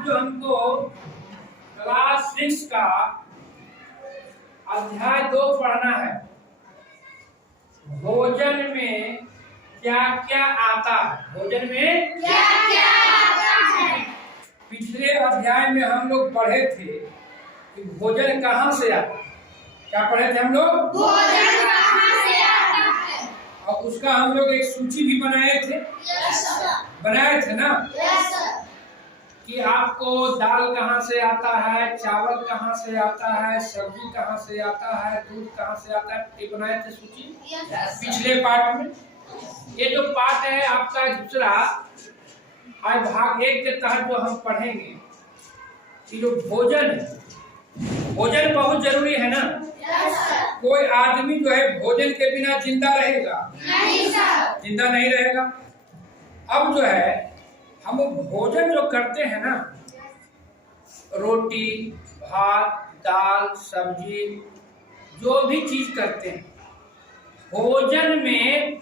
आज जो हमको क्लास 6 का अध्याय 2 पढ़ना है, भोजन में क्या क्या आता है। भोजन में क्या क्या आता है। पिछले अध्याय में हम लोग पढ़े थे कि भोजन कहाँ से आता है। क्या पढ़े थे हम लोग? भोजन कहाँ से आता है। और उसका हम लोग एक सूची भी बनाए थे। बनाए थे ना? कि आपको दाल कहाँ से आता है, चावल कहाँ से आता है, सब्जी कहाँ से आता है, दूध कहाँ से आता है, ये बनाए थे सूची पिछले पार्ट में। ये जो पार्ट है आपका दूसरा, आज भाग 1 के तहत जो हम पढ़ेंगे कि जो भोजन है, भोजन बहुत जरूरी है ना। कोई आदमी जो है भोजन के बिना जिंदा रहेगा? नहीं सर, जिंदा नहीं रहेगा। अब जो है हम भोजन जो करते हैं ना, रोटी भात दाल सब्जी जो भी चीज करते हैं, भोजन में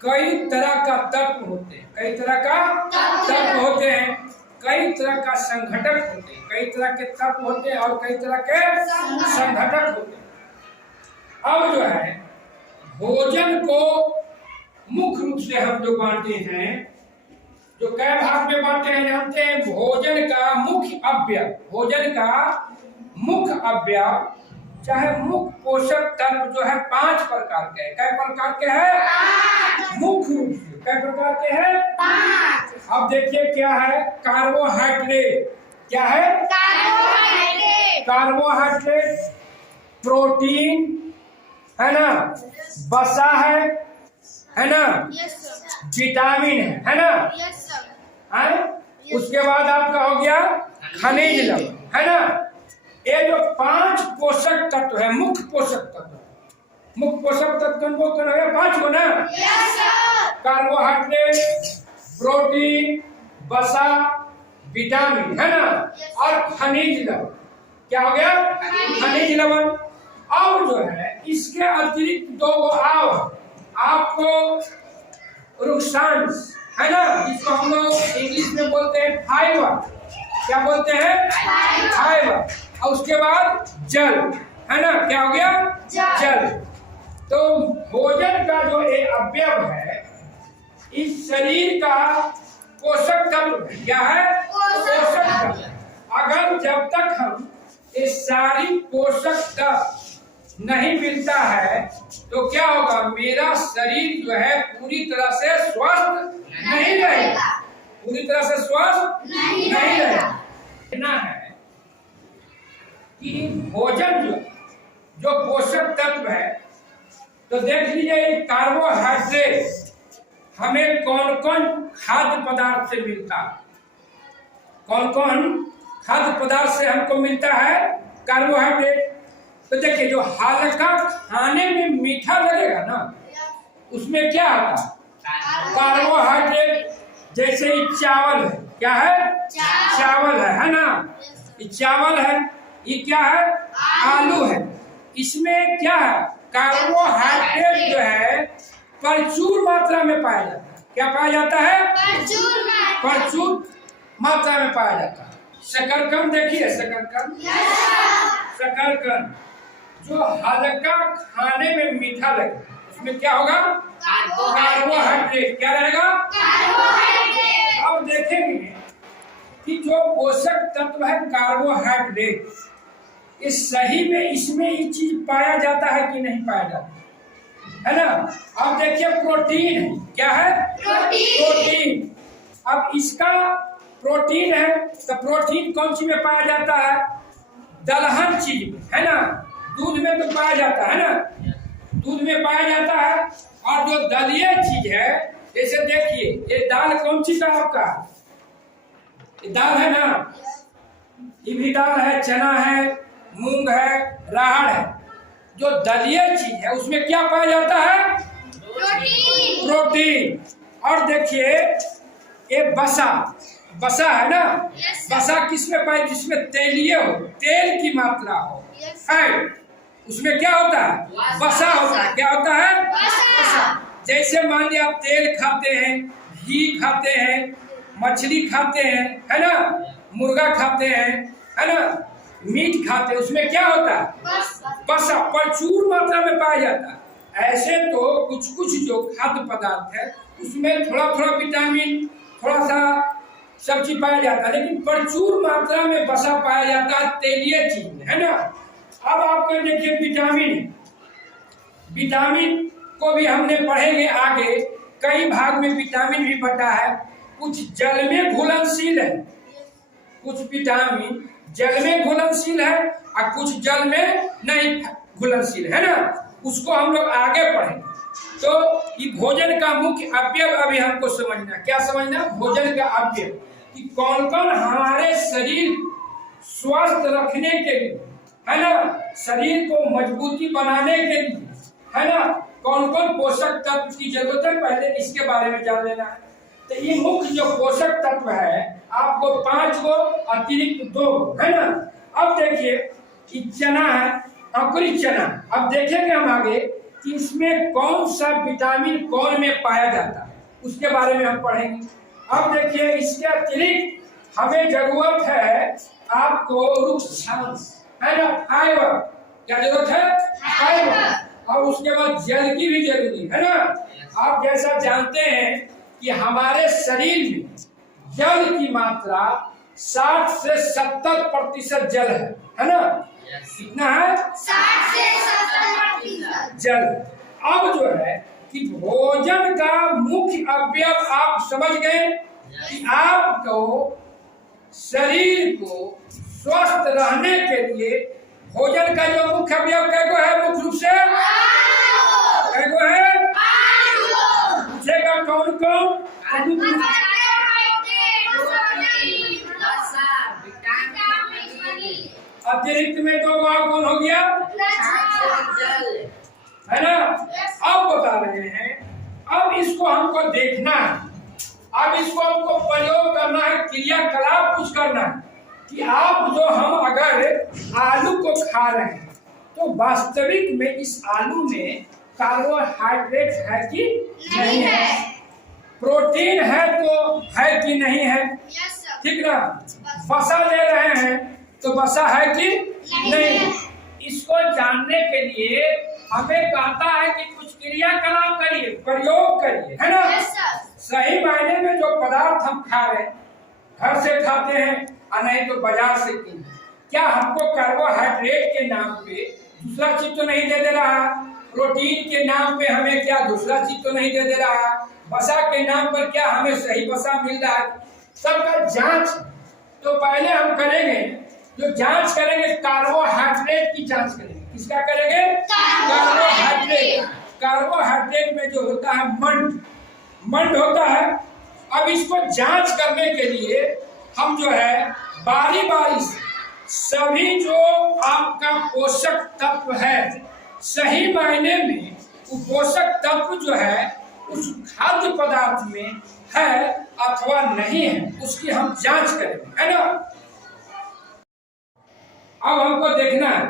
कई तरह का तत्व होते हैं, कई तरह का तत्व होते हैं, कई तरह का संघटक होते हैं, कई तरह के तत्व होते हैं और कई तरह के संघटक होते हैं। अब जो है भोजन को मुख्य रूप से हम जो बांटते हैं, जो कई भाग में बांटे हैं जानते हैं। भोजन का मुख्य अवयव, भोजन का मुख्य अवयव चाहे मुख्य पोषक तत्व जो है 5 प्रकार के हैं। कई प्रकार के हैं? मुख्य रूप से कई प्रकार के हैं? 5। अब देखिए क्या है। कार्बोहाइड्रेट। क्या है? कार्बोहाइड्रेट। कार्बोहाइड्रेट, प्रोटीन है ना, वसा है ना, विटामिन है ना, उसके बाद आपका हो गया खनिज लवण, है ना। ये जो 5 पोषक तत्व है, मुख्य पोषक तत्व, मुख्य पोषक तत्व को 5 को ना। कार्बोहाइड्रेट, प्रोटीन, वसा, विटामिन है ना, और खनिज लवण। क्या हो गया? खनिज लवण। और जो है इसके अतिरिक्त 2 आपको रुक्सांस है ना, जिसको हम लोग इंग्लिश में बोलते हैं फाइबर। क्या बोलते हैं? फाइबर। और उसके बाद जल है ना। क्या हो गया? जल। तो भोजन का जो एक अवयव है, इस शरीर का पोषक तत्व है। क्या है? पोषक तत्व। अगर जब तक हम ये सारी पोषक तत्व नहीं मिलता है तो क्या होगा? मेरा शरीर जो है पूरी तरह से स्वस्थ नहीं रहेगा, पूरी तरह से स्वस्थ नहीं रहेगा। कहना है कि भोजन जो पोषक तत्व है, तो देख लीजिए कार्बोहाइड्रेट हमें कौन कौन खाद्य पदार्थ से मिलता है। कौन कौन खाद्य पदार्थ से हमको मिलता है कार्बोहाइड्रेट? तो देखिए जो हल्का खाने में मीठा लगेगा ना, उसमें क्या आता है? कार्बोहाइड्रेट। जैसे ही चावल है, क्या है? चावल है ना, ये चावल है। ये क्या है? आलू है। इसमें क्या है? कार्बोहाइड्रेट जो है प्रचुर मात्रा में पाया जाता है। क्या पाया जाता है? प्रचुर मात्रा में पाया जाता है। शकरकंद देखिए, शकरकंद जो हल्का खाने में मीठा लगे, उसमें क्या होगा? कार्बोहाइड्रेट। क्या रहेगा? कार्बोहाइड्रेट। अब देखेंगे कि जो पोषक तत्व है कार्बोहाइड्रेट, ये सही में इसमें ये चीज पाया जाता है कि नहीं पाया जाता है ना। अब देखिए प्रोटीन है। क्या है? प्रोटीन। अब इसका प्रोटीन है तो प्रोटीन कौन सी में पाया जाता है? दलहन चीज में, है ना। दूध में तो पाया जाता है ना, दूध में पाया जाता है। और जो दलीय चीज है, जैसे देखिए ये दाल कौन सी का आपका? ये दाल है ना, ये भी दाल है, चना है, मूंग है, राहड़ है। जो दलीय चीज है उसमें क्या पाया जाता है? प्रोटीन। और देखिए ये वसा है ना, वसा किसमें पाए? जिसमें तेलीय हो, तेल की मात्रा हो, फैट, उसमें क्या होता है? वसा होता है। क्या होता है? वसा। जैसे मान लिया आप तेल खाते हैं, घी खाते हैं, मछली खाते हैं, है ना, मुर्गा खाते हैं, है ना, मीट खाते हैं, उसमें क्या होता है? वसा प्रचुर मात्रा में पाया जाता है। ऐसे तो कुछ कुछ जो खाद्य पदार्थ है उसमें थोड़ा थोड़ा विटामिन, थोड़ा सा सब चीज पाया जाता है, लेकिन प्रचुर मात्रा में वसा पाया जाता है तेलीय चीज में, है ना। अब आपको देखिए विटामिन, विटामिन को भी हमने पढ़ेंगे आगे, कई भाग में विटामिन भी बटा है। कुछ जल में घुलनशील है, कुछ विटामिन जल में घुलनशील है और कुछ जल में नहीं घुलनशील है ना, उसको हम लोग आगे पढ़ेंगे। तो ये भोजन का मुख्य अवयव अभी हमको समझना, क्या समझना? भोजन का अवयव कि कौन कौन हमारे शरीर स्वस्थ रखने के लिए, है ना, शरीर को मजबूती बनाने के लिए, है ना, कौन कौन पोषक तत्व की जरूरत है, पहले इसके बारे में जान लेना है। तो ये मुख्य जो पोषक तत्व है आपको 5 गो अतिरिक्त 2, है ना। अब देखिए चना है, अंकुरित चना। अब देखेंगे हम आगे कि इसमें कौन सा विटामिन कौन में पाया जाता है, उसके बारे में हम पढ़ेंगे। अब देखिए इसके अतिरिक्त हमें जरूरत है आपको रुक्षांश, है ना, फाइबर। क्या जरूरत है? फाइबर। और उसके बाद जल की भी जरूरी है ना। आप जैसा जानते हैं कि हमारे शरीर में जल की मात्रा 60 से 70% जल है ना। कितना है? 60 से 70% जल। अब जो है कि भोजन का मुख्य अवयव आप समझ गए कि आपको शरीर को स्वस्थ रहने के लिए भोजन का जो मुख्य अवयव कैगो है, मुख्य रूप से कैगो है, पूछेगा कौन कौन? अतिरिक्त में तो वह कौन हो गया, है ना। अब बता रहे हैं, अब इसको हमको देखना है, अब इसको हमको प्रयोग करना है, क्रियाकलाप कुछ करना है कि आप जो हम अगर आलू को खा रहे हैं तो वास्तविक में इस आलू में कार्बोहाइड्रेट है कि नहीं है, प्रोटीन है तो है कि नहीं है, ठीक ना। वसा ले रहे हैं तो वसा है कि नहीं है। इसको जानने के लिए हमें कहता है कि कुछ क्रियाकलाप करिए, प्रयोग करिए, है ना। सही मायने में जो पदार्थ हम खा रहे हैं, घर से खाते हैं और नहीं तो बाजार से किन, क्या हमको कार्बोहाइड्रेट के नाम पे दूसरा चीज तो नहीं दे रहा, प्रोटीन के नाम पे हमें क्या दूसरा चीज तो नहीं दे रहा, वसा के नाम पर क्या हमें सही वसा मिल रहा है। सबका जांच तो पहले हम करेंगे, जो जांच करेंगे कार्बोहाइड्रेट की जांच करेंगे। किसका करेंगे? कार्बोहाइड्रेट। कार्बोहाइड्रेट में जो होता है मंड होता है। अब इसको जांच करने के लिए हम जो है बारी बारी से सभी जो आपका पोषक तत्व है, सही मायने में वो पोषक तत्व जो है उस खाद्य पदार्थ में है अथवा नहीं है, उसकी हम जांच करेंगे, है ना। अब हमको देखना है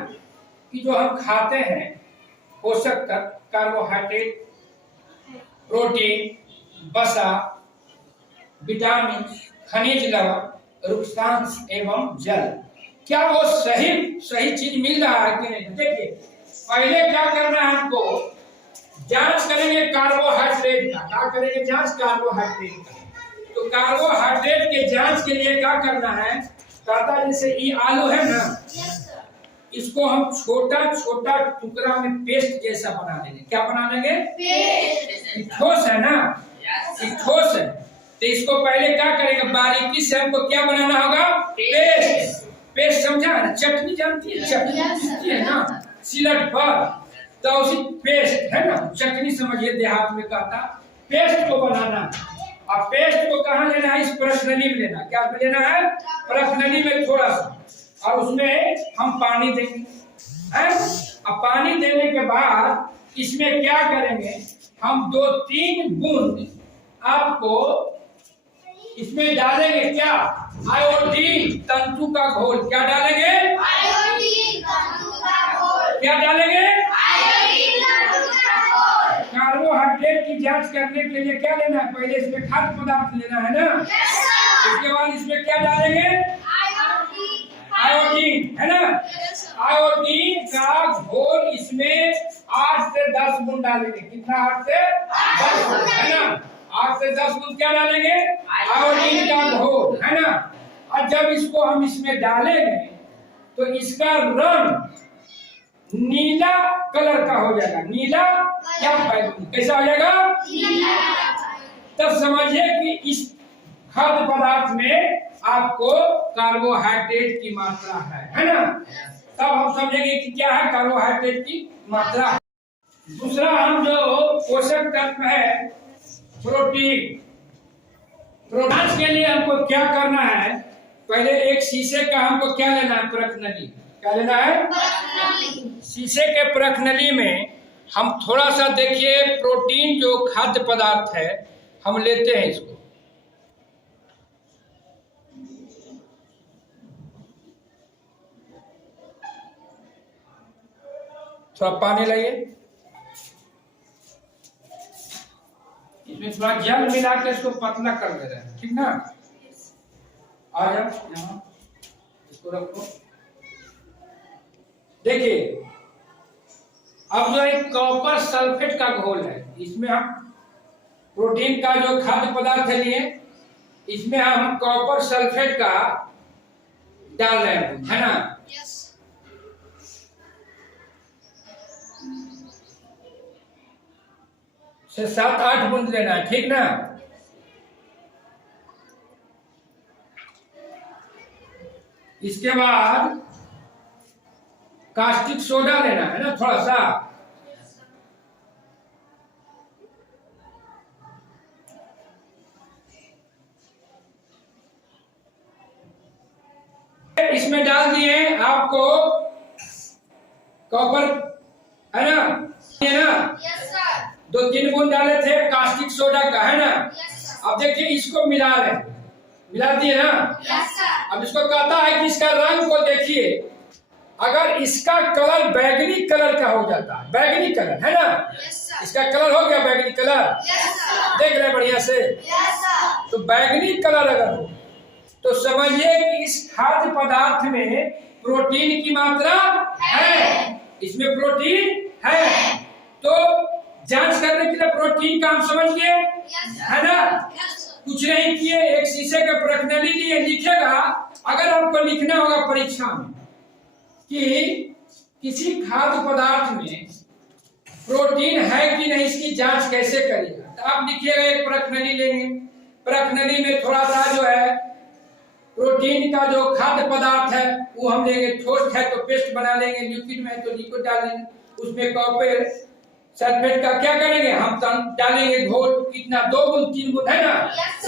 कि जो हम खाते हैं पोषक तत्व, कार्बोहाइड्रेट, प्रोटीन, वसा, विटामिन, खनिज लवण, रुक्षांश एवं जल, क्या वो सही चीज मिल रहा है कि नहीं। देखिए पहले क्या करना है, हमको जांच करेंगे कार्बोहाइड्रेट का। क्या करेंगे? जांच कार्बोहाइड्रेट का। तो कार्बोहाइड्रेट के जांच के लिए क्या करना है, कहता जैसे ये आलू है ना, इसको हम छोटा छोटा टुकड़ा में पेस्ट जैसा बना लेंगे। क्या बना लेंगे? पेस्ट। ठोस है ना, ठोस है, तो इसको पहले क्या करेंगे, बारीकी से हमको क्या बनाना होगा? पेस्ट। पेस्ट समझा है ना, चटनी जानती है, चटनी है ना सिलट पर, तो उसी पेस्ट है ना, चटनी समझिए देहात में कहता, पेस्ट को बनाना। और पेस्ट को कहाँ लेना है? इस प्रश्नली में लेना। क्या लेना है? प्रश्नली में थोड़ा सा, और उसमें हम पानी देंगे, है। अब पानी देने के बाद इसमें क्या करेंगे, हम 2-3 बूंद आपको इसमें डालेंगे। क्या? आयोडीन तंतु का घोल। क्या डालेंगे? आयोडीन तंतु का घोल। क्या डालेंगे? आयोडीन तंतु का घोल। कार्बोहाइड्रेट की जांच करने के लिए क्या लेना है? पहले इसमें खाद्य पदार्थ लेना है ना, इसके बाद इसमें क्या डालेंगे? आयोडीन है ना। आयोडीन का घोल इसमें 8 से 10 बूंद डालेंगे। कितना? 8 से 10 बूंद है ना। 8 से 10 बूंद क्या डालेंगे? आयोडीन का घोल है ना। और जब इसको हम इसमें डालेंगे तो इसका रंग नीला कलर का हो जाएगा। नीला या बैगनी, कैसा हो जाएगा? तब समझिए कि इस खाद्य पदार्थ में आपको कार्बोहाइड्रेट की मात्रा है ना। तब हम समझेंगे कि क्या है कार्बोहाइड्रेट की मात्रा। दूसरा हम जो पोषक तत्व है प्रोटीन। प्रोटीन के लिए हमको क्या करना है? पहले एक शीशे का हमको क्या लेना है? परखनली। क्या लेना है? शीशे के परखनली में हम थोड़ा सा देखिए प्रोटीन जो खाद्य पदार्थ है हम लेते हैं इसको। थोड़ा पानी लाइए, इसमें थोड़ा जल मिला के इसको पतला कर दे रहे हैं, ठीक ना। आ जाओ यहाँ, इसको रखो। देखिए अब जो एक कॉपर सल्फेट का घोल है, इसमें हम प्रोटीन का जो खाद्य पदार्थ है लिए, इसमें हम कॉपर सल्फेट का डाल रहे हैं, है ना। से 7-8 बूंद लेना है, ठीक ना। इसके बाद कास्टिक सोडा लेना है ना थोड़ा सा। इसमें डाल दिए आपको कॉपर, है ना, ये ना। 2-3 बूंद डाले थे कास्टिक सोडा का, है ना। अब देखिए इसको मिला रहे, मिला दिए ना। अब इसको कहता है कि इसका रंग को देखिए, अगर इसका कलर बैगनी कलर का हो जाता है, बैगनी कलर है ना, इसका कलर हो गया बैगनी कलर, देख रहे हैं बढ़िया से। तो बैगनी कलर अगर हो तो समझिए कि इस खाद्य पदार्थ में प्रोटीन की मात्रा है, इसमें प्रोटीन है। तो जांच करने के लिए प्रोटीन का हम समझ गए, है ना। कुछ नहीं किए, एक शीशे के परखनली लिए लिखेगा। अगर आपको लिखना होगा परीक्षा में कि किसी खाद्य पदार्थ में प्रोटीन है कि नहीं, इसकी जांच कैसे करेगा, तो आप लिखिएगा एक परखनली लेंगे। परखनली में थोड़ा सा जो है प्रोटीन का जो खाद्य पदार्थ है वो हम लेंगे। ठोस है तो पेस्ट बना लेंगे, लिक्विड में है तो लिक्विड डालेंगे। उसमें कॉपर सल्फेट का क्या करेंगे, हम डालेंगे घोल। कितना? 2 बूंद 3 बूंद, है ना।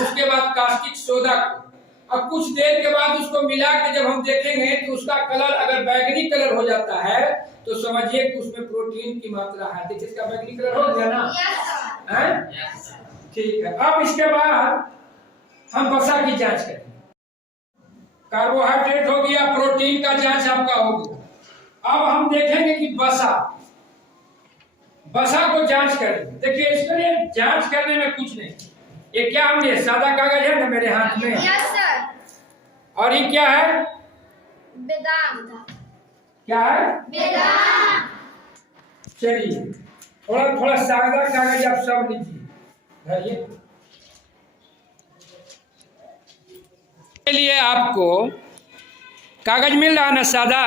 उसके बाद कास्टिक सोडा को। अब कुछ देर के बाद उसको मिला के जब हम देखेंगे तो उसका कलर अगर बैगनी कलर हो जाता है तो समझिए कि उसमें प्रोटीन की मात्रा है। देखिए इसका बैगनी कलर हो गया ना, है, ठीक है। अब इसके बाद हम वसा की जांच करेंगे। कार्बोहाइड्रेट हो गया, प्रोटीन का जांच आपका हो गया। अब हम देखेंगे कि वसा को जांच करेंगे। देखिए इसके लिए जांच करने में कुछ नहीं, ये क्या हमने सादा कागज है ना मेरे हाथ में, और ये क्या है? बेदाम। क्या है? बेदाम। चलिए थोड़ा थोड़ा सादा कागज आप सब लीजिए, धरिए। के लिए आपको कागज मिल रहा है ना सादा,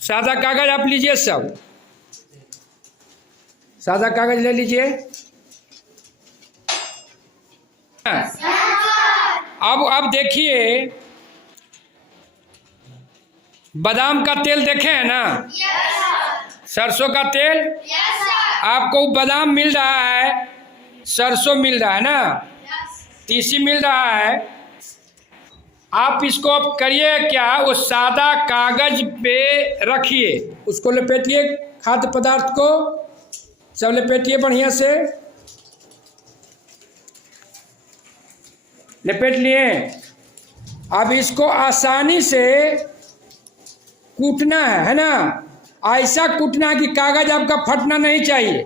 सादा कागज आप लीजिए, सब सादा कागज ले लीजिए। अब देखिए बादाम का तेल देखे है ना, सरसों का तेल, आपको बादाम मिल रहा है, सरसों मिल रहा है ना, तीसी मिल रहा है। आप इसको अब करिए क्या, वो सादा कागज पे रखिए, उसको लपेटिए, खाद्य पदार्थ को सब लपेटिए बढ़िया से। लपेट लिए। अब इसको आसानी से कूटना है ना। ऐसा कूटना कि कागज आपका फटना नहीं चाहिए,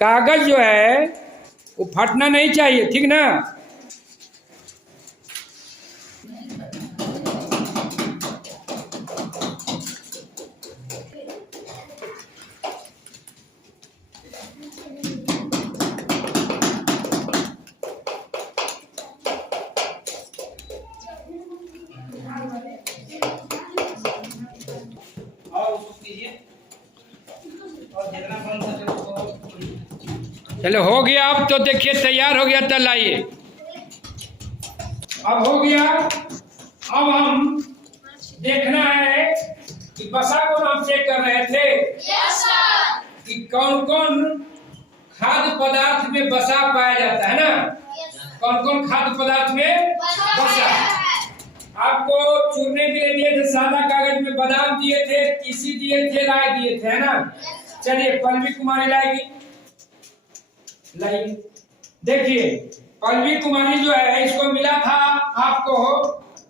कागज जो है वो फटना नहीं चाहिए, ठीक ना। चलो हो गया, अब तो देखिए तैयार हो गया, तो लाइए। अब हो गया। अब हम देखना है कि बसा को हम चेक कर रहे थे कि कौन कौन खाद्य पदार्थ में बसा पाया जाता है ना। कौन कौन खाद्य पदार्थ में बसा। आपको चुनने के लिए दिए थे, सादा कागज में बादाम दिए थे, तीसी दिए थे, राय दिए थे, है ना। चलिए पल्लवी कुमारी लाएगी, लाइए। देखिए पल्लवी कुमारी जो है, इसको मिला था आपको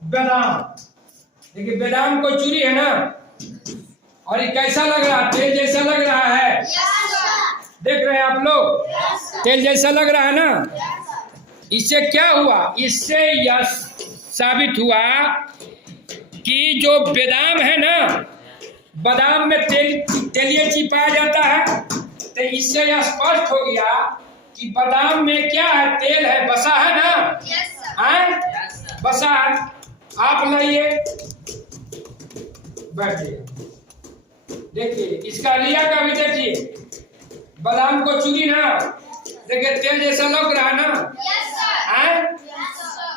बादाम। देखिए बादाम को चूरी है ना, और ये कैसा लग रहा है? तेल जैसा लग रहा है। देख रहे हैं आप लोग, तेल जैसा लग रहा है ना। इससे क्या हुआ? इससे यह साबित हुआ कि जो बादाम है ना, बादाम में तेलीय चीज पाया जाता है। तो इससे यह स्पष्ट हो गया कि बादाम में क्या है? तेल है, बसा है ना। बसा है। आप लाइए, बैठिए। देखिए इसका लिया का भी देखिए, बादाम को चूरी ना, देखिए तेल जैसा लग रहा है ना।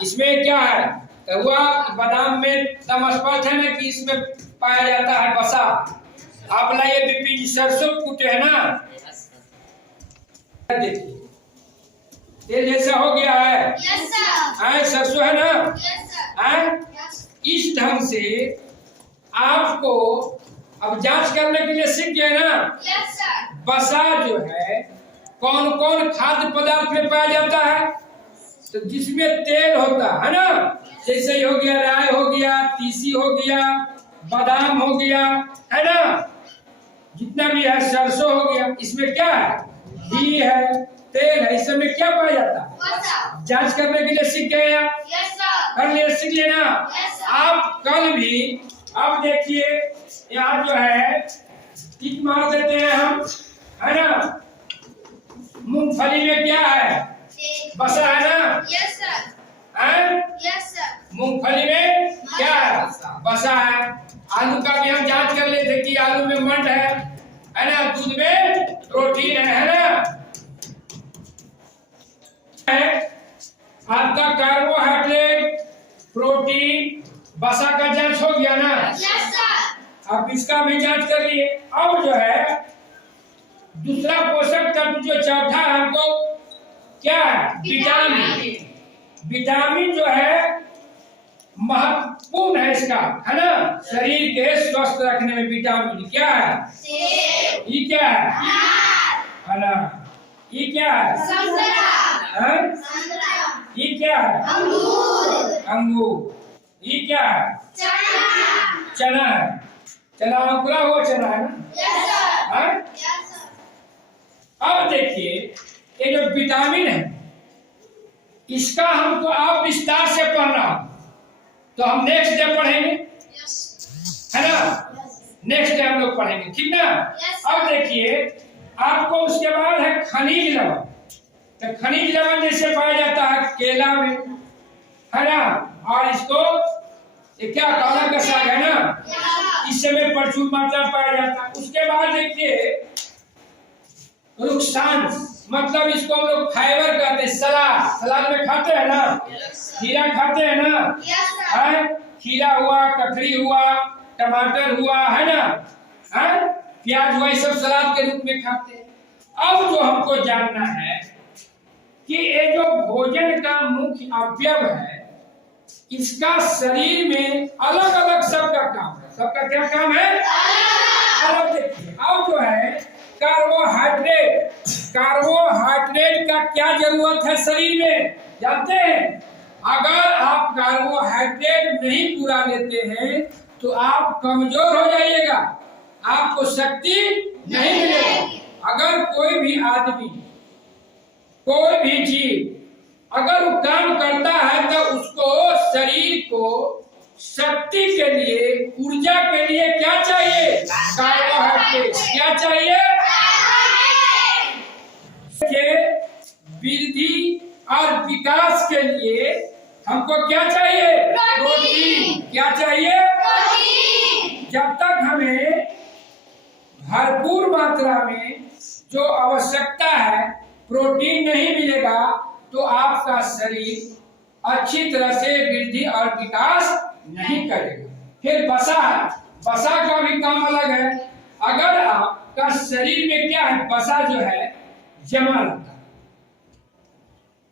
इसमें क्या है? तो हुआ बादाम में दम स्पष्ट है ना कि इसमें पाया जाता है बसा। आप लाइए बिपिन जी, सरसों कूटे है ना। देखिए तेल जैसा हो गया है। सरसों है ना। इस ढंग से आपको अब जांच करने के लिए सीख गए ना। बसा जो है कौन कौन खाद्य पदार्थ में पाया जाता है? तो जिसमें तेल होता है ना, जैसे हो गया राय हो गया, तीसी हो गया, बादाम हो गया, है ना। जितना भी है, सरसों हो गया, इसमें क्या है? घी है, तेल है। इसमें क्या पाया जाता है? जांच करने के लिए सीख गए आप? कर लिए, सीख लेना। आप कल भी, अब देखिए यहाँ जो है टिक मार देते हैं हम, है ना। मूंगफली में क्या है? बसा है ना। मूंगफली में क्या है? बसा है। आलू का भी हम जांच कर लेते कि आलू में मंड है ना। दूध में प्रोटीन है ना। आपका कार्बोहाइड्रेट, प्रोटीन, बसा का जांच हो गया ना। अब इसका भी जांच कर लिए। अब जो है दूसरा पोषक तत्व जो चौथा है, हमको क्या है? विटामिन। विटामिन जो है महत्वपूर्ण है इसका, है ना। शरीर के स्वस्थ रखने में विटामिन क्या है? ये क्या है ना। ये क्या है? ये क्या है? अंगूर। ये क्या है? चना है। चना अंकुरा हुआ चना है ना। अब देखिए ये जो विटामिन है, इसका हमको आप विस्तार से पढ़ना, तो हम नेक्स्ट डे पढ़ेंगे, है ना। नेक्स्ट डे हम लोग पढ़ेंगे, ठीक ना। अब देखिए आपको उसके बाद है खनिज लवण। तो खनिज लवण जैसे पाया जाता है केला में, है ना। और इसको ये क्या काला का साग है ना, इसमें प्रचुर मात्रा पाया जाता है। उसके बाद देखिए रुक्सान, मतलब इसको हम लोग फाइबर कहते हैं। सलाद में खाते हैं ना। खीरा खाते हैं ना। खीरा हुआ, ककड़ी हुआ, टमाटर हुआ, है ना। प्याज हुआ, सब सलाद के रूप में खाते हैं। अब जो हमको जानना है कि ये जो भोजन का मुख्य अवयव है, इसका शरीर में अलग अलग सबका काम है। सबका क्या काम है? अलग। देखिए अब जो है कार्बोहाइड्रेट, कार्बोहाइड्रेट का क्या जरूरत है शरीर में, जानते हैं? अगर आप कार्बोहाइड्रेट नहीं पूरा लेते हैं तो आप कमजोर हो जाइएगा, आपको शक्ति नहीं मिलेगी। अगर कोई भी आदमी, कोई भी जीव अगर वो काम करता है तो उसको शरीर को शक्ति के लिए, ऊर्जा के लिए क्या चाहिए? कार्बोहाइड्रेट। क्या चाहिए? के वृद्धि और विकास के लिए हमको क्या चाहिए? प्रोटीन। क्या चाहिए? प्रोटीन। जब तक हमें भरपूर मात्रा में जो आवश्यकता है प्रोटीन नहीं मिलेगा तो आपका शरीर अच्छी तरह से वृद्धि और विकास नहीं करेगा। फिर वसा है, वसा का भी काम अलग है। अगर आपका शरीर में क्या है, वसा जो है जमा रहता है।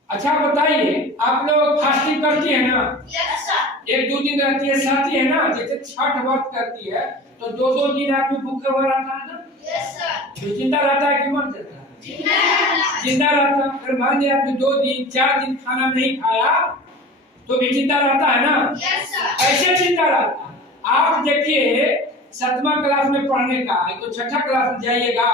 अच्छा बताइए, आप लोग फास्टिंग करती है ना? Yes sir. 1-2 दिन रहती है, साथी है ना, जैसे छठ व्रत करती है तो 2-2 दिन आदमी भूखे हुए रहता है ना? Yes sir. जो जिंदा रहता है कि मर जाता है? जिंदा रहता है। अगर मान लिया आपने 2 दिन 4 दिन खाना नहीं खाया तो भी जिंदा रहता है ना? Yes sir. ऐसे जिंदा रहता है। आप देखिए 7वां क्लास में पढ़ने का है तो 6ठा क्लास में जाइएगा,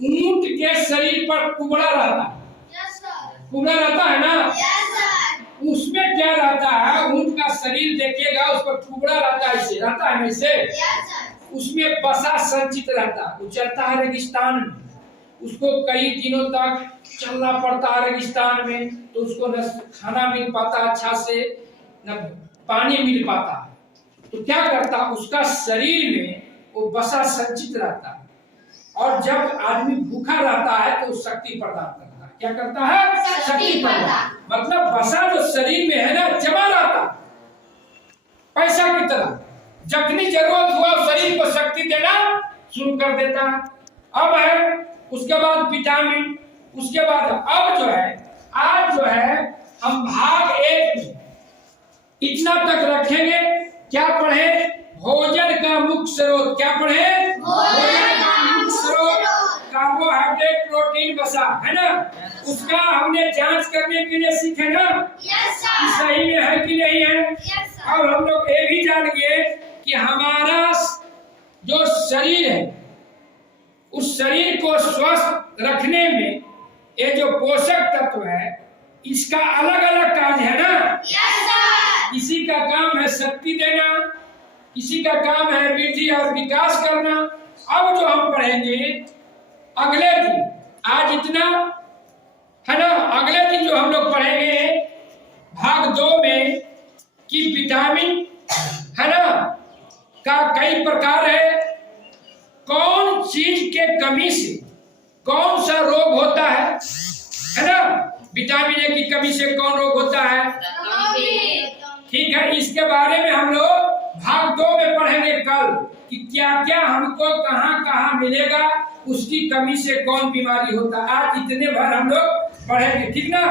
ऊंट के शरीर पर कुबड़ा रहता है। Yes sir. कुबड़ा रहता है ना? Yes sir. उसमें क्या रहता है, ऊंट का शरीर देखिएगा उस पर कुबड़ा रहता है, ऐसे रहता है ऐसे। Yes sir. उसमें वसा संचित रहता है। वो चलता है रेगिस्तान में, उसको कई दिनों तक चलना पड़ता है रेगिस्तान में, तो उसको न खाना मिल पाता अच्छा से न पानी मिल पाता है। तो क्या करता, उसका शरीर में वो वसा संचित रहता है और जब आदमी भूखा रहता है तो शक्ति प्रदान करता है। क्या करता है? शक्ति प्रदान। मतलब वसा जो शरीर में है ना जमा रहता, पैसा की तरह जखनी जरूरत हुआ शरीर को शक्ति देना शुरू कर देता है। अब है उसके बाद विटामिन, उसके बाद अब जो है आज जो है हम भाग 1 में इतना तक रखेंगे। क्या पढ़े? भोजन का मुख्य स्रोत। क्या पढ़े? भोजन का मुख्य स्रोत कार्बोहाइड्रेट, प्रोटीन, वसा, है ना? उसका हमने जांच करने के लिए सीखे ना? यस कि सर। सही में है कि नहीं है। Yes sir. अब हम लोग ये भी जान गए कि हमारा जो शरीर है उस शरीर को स्वस्थ रखने में ये जो पोषक तत्व है इसका अलग अलग कार्य है ना? Yes sir. किसी का काम है शक्ति देना, किसी का काम है वृद्धि और विकास करना। अब जो हम पढ़ेंगे अगले दिन, आज इतना है ना, अगले दिन जो हम लोग पढ़ेंगे भाग 2 में कि विटामिन है ना का कई प्रकार है, कौन चीज के कमी से कौन सा रोग होता है ना? विटामिन ए की कमी से कौन रोग होता है? ठीक है, इसके बारे में हम लोग भाग 2 में पढ़ेंगे कल कि क्या क्या हमको कहाँ कहाँ मिलेगा, उसकी कमी से कौन बीमारी होता है। आज इतने भर हम लोग पढ़ेंगे, ठीक ना?